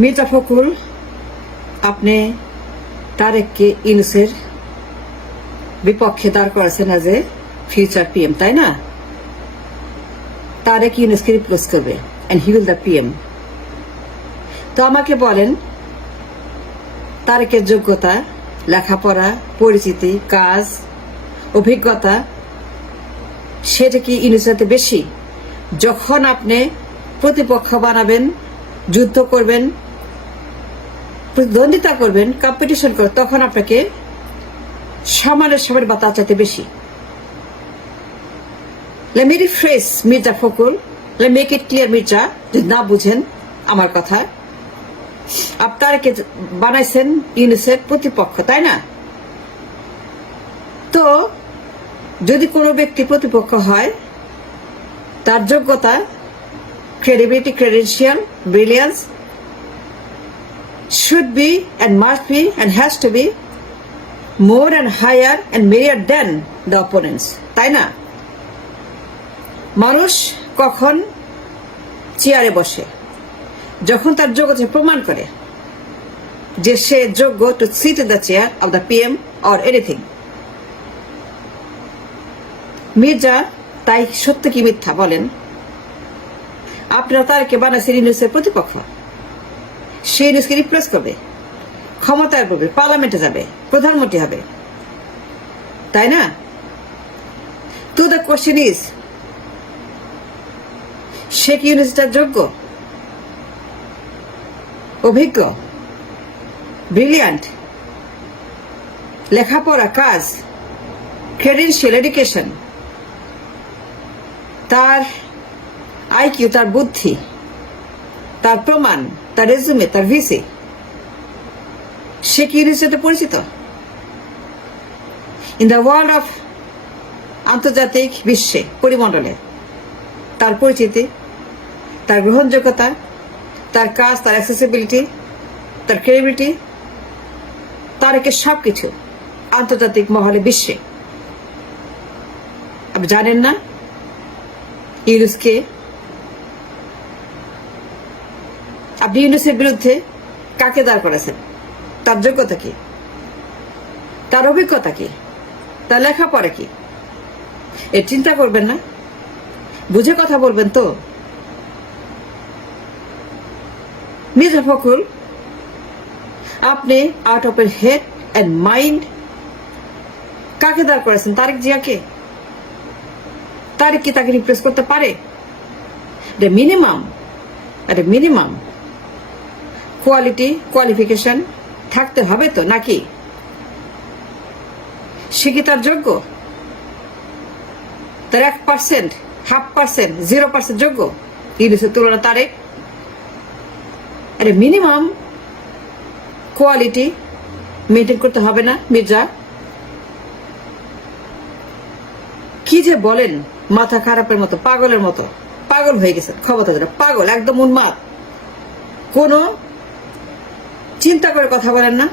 মির্জা ফখরুল আপনি তারেককে ইউনূসের বিপক্ষে দাঁড় করেছেন এজ এ ফিউচার পিএম, তাই না? তারেক ইউনূসকে রিপ্লেস করবে and he will the PM. তো আমাকে বলেন, তারেকের যোগ্যতা, লেখাপড়া, পরিচিতি, কাজ, অভিজ্ঞতা সেটা কি ইউনূসের বেশি? যখন আপনি প্রতিপক্ষ বানাবেন, যুদ্ধ করবেন, প্রতিদ্বন্দ্বিতা করবেন, কম্পিটিশন করবেন, তখন আপনাকে সমানের সমান বা তার চাইতে বেশি। Let me rephrase Mirza Fakhrul, let me make it clear Mirza, যদি না বুঝেন আমার কথা। আপনাকে বানাইছেন ইউনূসের প্রতিপক্ষ, তাই না? তো যদি কোনো ব্যক্তি প্রতিপক্ষ হয়, তার যোগ্যতা, credibility, credential, brilliance should be and must be and has to be more and higher and merrier than the opponents, তাই না? মানুষ কখন চেয়ারে বসে? যখন তার যোগ্যতা প্রমাণ করে যে সে যোগ্য to sit in the chair of the PM or anything. Mirza তাই সত্য কি মিথ্যা বলেন? আপনারা তারকে বানাইছেন ইউনূসের প্রতিপক্ষ, সে ইউনূসকে রিপ্লেস করবে, ক্ষমতায় করবে, পার্লামেন্টে যাবে, প্রধানমন্ত্রী হবে, তাই না? তো দ্য কোশ্চেন ইজ, সে কি ইউনূসটার যোগ্য, অভিজ্ঞ, ব্রিলিয়ান্ট, লেখাপড়া, কাজ, ক্রেডেনশিয়াল, এডুকেশন, তার আইকিউ, তার বুদ্ধি, তার প্রমাণ, তার রেজুমে, তার ভিসি, সে কি ইউনূসের সাথে পরিচিত? ইন দ্য ওয়ার্ল্ড অফ আন্তর্জাতিক বিশ্বে, পরিমণ্ডলে তার পরিচিতি, তার গ্রহণযোগ্যতা, তার কাজ, তার অ্যাক্সেসিবিলিটি, তার ক্রেডিবিলিটি, তারেকের সবকিছু আন্তর্জাতিক মহলে, বিশ্বে। আপনি জানেন না ইউনূসকে? আপনি ইউনূসের বিরুদ্ধে কাকে দাঁড় করেছেন? তার যোগ্যতা কি, তার অভিজ্ঞতা কি, তার লেখাপড়া কি? এর চিন্তা করবেন না? বুঝে কথা বলবেন তো। মির্জা ফখরুল, আপনি আউট অফ এর হেড এন্ড মাইন্ড কাকে দাঁড় করেছেন? তারেক জিয়াকে। তারেক কি তাকে রিপ্লেস করতে পারে? মিনিমাম কোয়ালিটি, কোয়ালিফিকেশন থাকতে হবে তো, নাকি? সে কি তার যোগ্য? তার 1%, 0.5%, 0% যোগ্য ইউনূসের তুলনা তারেক? মিনিমাম কোয়ালিটি মেনটেন করতে হবে না মির্জা? কি যে বলেন, মাথা খারাপের মতো, পাগলের মতো, পাগল হয়ে গেছে, ক্ষমতা ধরে পাগল, একদম উন্মাদ। কোনো চিন্তা করে কথা বলেন না,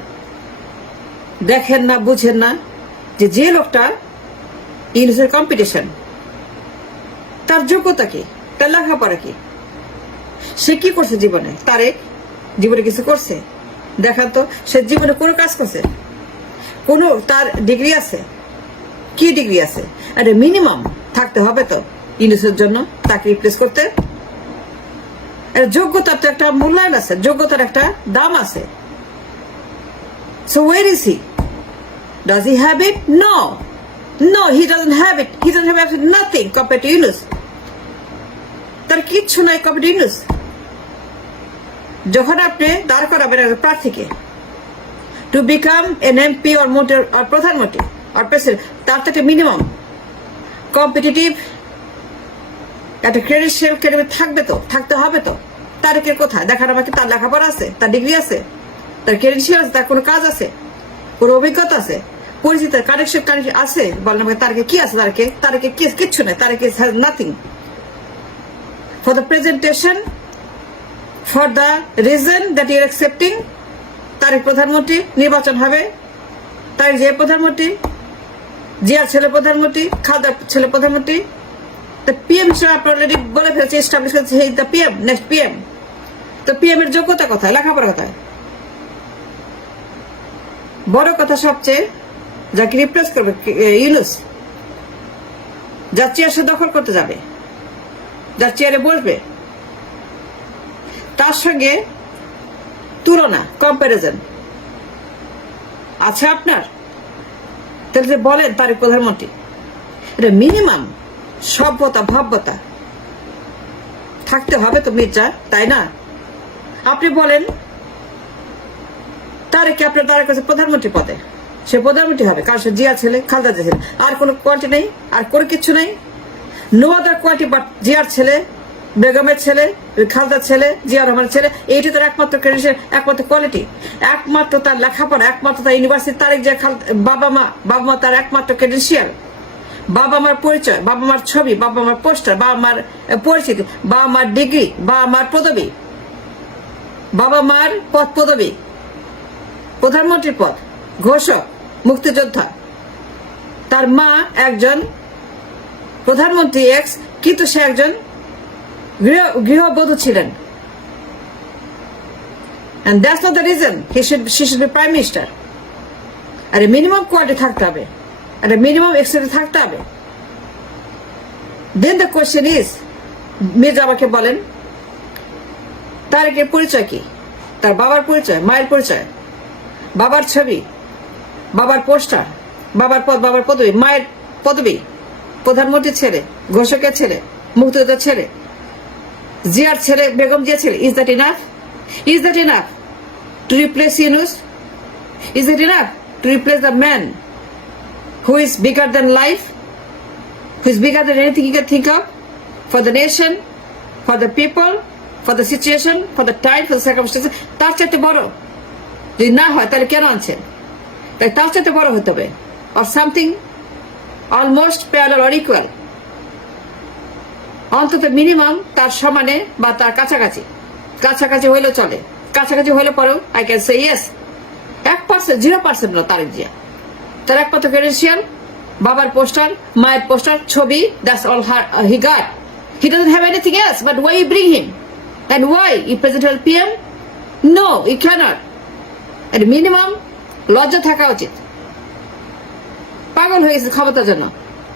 দেখেন না, বুঝেন না যে লোকটা ইউনূসের কম্পিটিশন, তার যোগ্যতা কি, তার লেখাপড়া কি, সে কি করছে জীবনে? তারেক জীবনে কিছু করছে? দেখান তো সে জীবনে কোনো কাজ করছে? কোনো তার ডিগ্রি আছে? কি ডিগ্রি আছে? মিনিমাম থাকতে হবে তো ইউনূসের জন্য তাকে রিপ্লেস করতে। যোগ্যতার তো একটা মূল্যায়ন আছে, যোগ্যতার একটা দাম আছে। So where is he? Does he have it? No, he doesn't have it. He doesn't have nothing compare to Yunus. তার কিচ্ছু নাই কম্পেয়ার টু ইউনূস। যখন আপনি দাঁড় করাবেন প্রার্থীকে to become N MP or প্রধানমন্ত্রী অর প্রেসিডেন্ট, তার তো একটা মিনিমাম কম্পিটিটিভ একটা ক্রেডেনশিয়াল থাকবে তো, থাকতে হবে তো। তারেকের কোথায়? দেখার আমাকে তার লেখাপড়া আছে, তার ডিগ্রি আছে, তার ক্রেডেনশিয়াল আছে, তার কোনো কাজ আছে, কোনো অভিজ্ঞতা আছে, পরিচিত কানেকশন আছে? বলেন আমাকে তারেকে কি আছে? তারেকে কিচ্ছু নেই। তারেকে has nothing for the presentation, for the reason that you are accepting Tarek প্রধানমন্ত্রী নির্বাচন হবে, তারেক যে প্রধানমন্ত্রী, জিয়া ছেলে প্রধানমন্ত্রী, খালেদা ছেলে প্রধানমন্ত্রী, পিএম হিসেবে আপনি অলরেডি বলে ফেলছে, এস্টাবলিশ করেছে দ্য পিএম, নেক্সট পিএম। তো পিএম এর যোগ্যতা কোথায়, লেখাপড়া কোথায়? বড় কথা সবচেয়ে, যাকে রিপ্লেস করবে ইউনূস, যার চেয়ার সে দখল করতে যাবে, যার চেয়ারে বসবে, তার সঙ্গে তুলনা, কম্পারিজন আছে আপনার? তাহলে যে বলেন তারিক প্রধানমন্ত্রী, এটা মিনিমাম সভ্যতা ভব্যতা থাকতে হবে তো মির্জা, তাই না? আপনি বলেন তারেককে আপনার তারেক কাছে প্রধানমন্ত্রী পদে, সে প্রধানমন্ত্রী হবে, কারণ সে জিয়া ছেলে, খালেদা জিয়া ছেলে, আর কোনো কোয়ালিটি নেই, আর কোনো কিছু নেই। নো আদার কোয়ালিটি বাট জিয়ার ছেলে, বেগমের ছেলে, খালেদার ছেলে, জিয়া রহমানের ছেলে, এইটি তার একমাত্র ক্রেডিট, একমাত্র কোয়ালিটি, একমাত্র তার লেখাপড়া, একমাত্র তার ইউনিভার্সিটি, তারেক জিয়া বাবা মা তার একমাত্র ক্রেডেন্সিয়াল, বাবা মার পরিচয়, বাবা মার ছবি, বাবা মার পোস্টার, বাবা মার পরিচিতি, বাবা মার ডিগ্রি, বাবা মার পদবি, বাবা মার পদ পদবি, প্রধানমন্ত্রীর পদ, ঘোষক, মুক্তিযোদ্ধা, তার মা একজন প্রধানমন্ত্রী এক্স, কিন্তু সে একজন গৃহবধূ ছিলেন। And that's not the reason she should be prime minister. আর মিনিমাম কোয়ালিটি থাকতে হবে, একটা মিনিমাম এক্সপিরিয়েন্স থাকতে হবে। Then the question is, Mirza আমাকে বলেন তারেকের পরিচয় কি, তার বাবার পরিচয়, মায়ের পরিচয়, বাবার ছবি, বাবার পোস্টার, বাবার পদ, বাবার পদবি, মায়ের পদবি, প্রধানমন্ত্রীর ছেলে, ঘোষকের ছেলে, মুক্তিযোদ্ধার ছেলে, জিয়ার ছেলে, বেগম জিয়া ছেলে। Is that enough? Is that enough to replace Yunus? Is that enough to replace the man who is bigger than life, who is bigger than anything you can think of, for the nation, for the people, for the situation, for the time, for the circumstances? তার চাইতে বড় যদি না হয় তাহলে কেন আনছেন? তাই তার চাইতে বড় হতে হবে, or something almost parallel or equal, অন্তত মিনিমাম তার সমানে বা তার কাছাকাছি, কাছাকাছি হইলে চলে, কাছাকাছি হইলে পরেও আই ক্যান সে ইয়েস, 1%, 0% না তারেক জিয়া। তার একমাত্র ক্রেডেন্সিয়াল, বাবার পোস্টার, মায়ের পোস্টার, ছবি, that's all he got. He doesn't have anything else, but why you bring him and why you present him PM? No, you cannot. And minimum লজ্জা থাকা উচিত। পাগল হয়ে গেছে ক্ষমতার জন্য,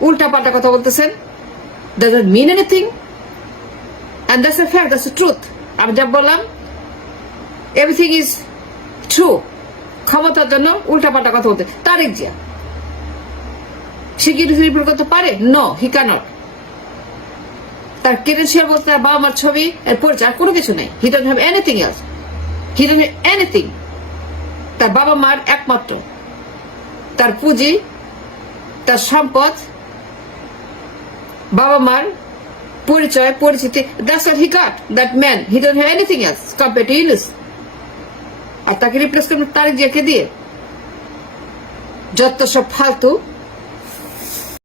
উল্টা পাল্টা কথা বলতেছেন, doesn't mean anything, and that's a fact, that's the truth. আমি যা বললাম everything is true. ক্ষমতার জন্য উল্টা পাল্টা কথা বলতে তারেক জিয়া সে কি রিপ্রেজেন্ট করতে পারে? নো, হি ক্যানট। তার ক্রেডেন্সিয়াল বলতে তার বাবা মার ছবি, এর পরিচয়, কোনো কিছু নেই। হি don't have anything else, he don't have anything. তার বাবা মার একমাত্র, তার পুঁজি, তার সম্পদ, বাবা মার পরিচয়, পরিচিতি, that's what he got, that man. He don't have anything else compared to Yunus. আর তাকে রিপ্লেস করবেন তারেক জিয়াকে দিয়ে। যত সব ফালতু